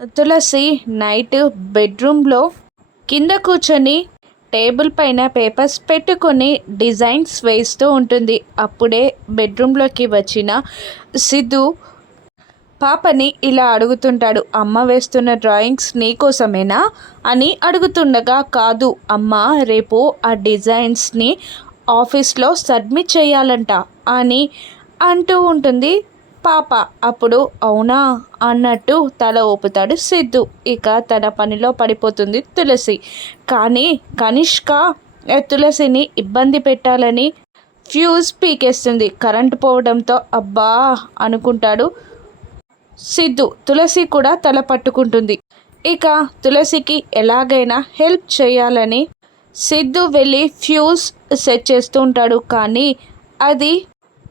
తులసి night బెడ్రూమ్లో కింద కూర్చొని టేబుల్ పైన పేపర్స్ పెట్టుకొని డిజైన్స్ వేస్తూ ఉంటుంది. అప్పుడే బెడ్రూమ్లోకి వచ్చిన సిద్ధు పాపని ఇలా అడుగుతుంటాడు. అమ్మ వేస్తున్న డ్రాయింగ్స్ నీకోసమేనా అని అడుగుతుండగా కాదు అమ్మ రేపు ఆ డిజైన్స్ని ఆఫీస్లో సబ్మిట్ చేయాలంట అని అంటూ ఉంటుంది. పాప. అప్పుడు అవునా? అన్నట్టు తల ఊపుతాడు సిద్ధు. ఇక తన పనిలో పడిపోతుంది తులసి. కానీ కనిష్క తులసిని ఇబ్బంది పెట్టాలని ఫ్యూజ్ పీకేస్తుంది. కరెంటు పోవడంతో అబ్బా! అనుకుంటాడు సిద్ధు. తులసి కూడా తల పట్టుకుంటుంది. ఇక తులసికి ఎలాగైనా హెల్ప్ చేయాలని సిద్ధు వెళ్ళి ఫ్యూజ్ సెట్ చేస్తూ ఉంటాడు. కానీ అది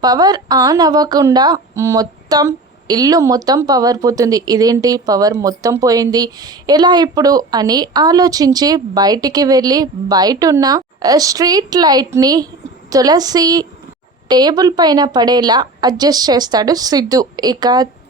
పవర్ ఆన్ అవ్వకుండా మొత్తం ఇల్లు మొత్తం పవర్ పోతుంది. ఇదేంటి? పవర్ మొత్తం పోయింది. ఎలా ఇప్పుడు? అని ఆలోచించి బయటికి వెళ్ళి బయట ఉన్న స్ట్రీట్ లైట్ని తులసి టేబుల్ పైన పడేలా అడ్జస్ట్ చేస్తాడు సిద్ధు. ఇక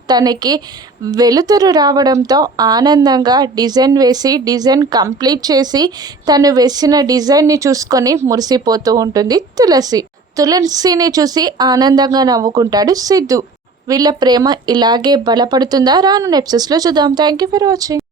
తనకి వెలుతురు రావడంతో ఆనందంగా డిజైన్ వేసి డిజైన్ కంప్లీట్ చేసి తను వేసిన డిజైన్ని చూసుకొని మురిసిపోతూ ఉంటుంది తులసి. తులసిని చూసి ఆనందంగా నవ్వుకుంటాడు సిద్ధు. వీళ్ళ ప్రేమ ఇలాగే బలపడుతుందా? రాను నెప్సెస్లో చూద్దాం. Thank you for watching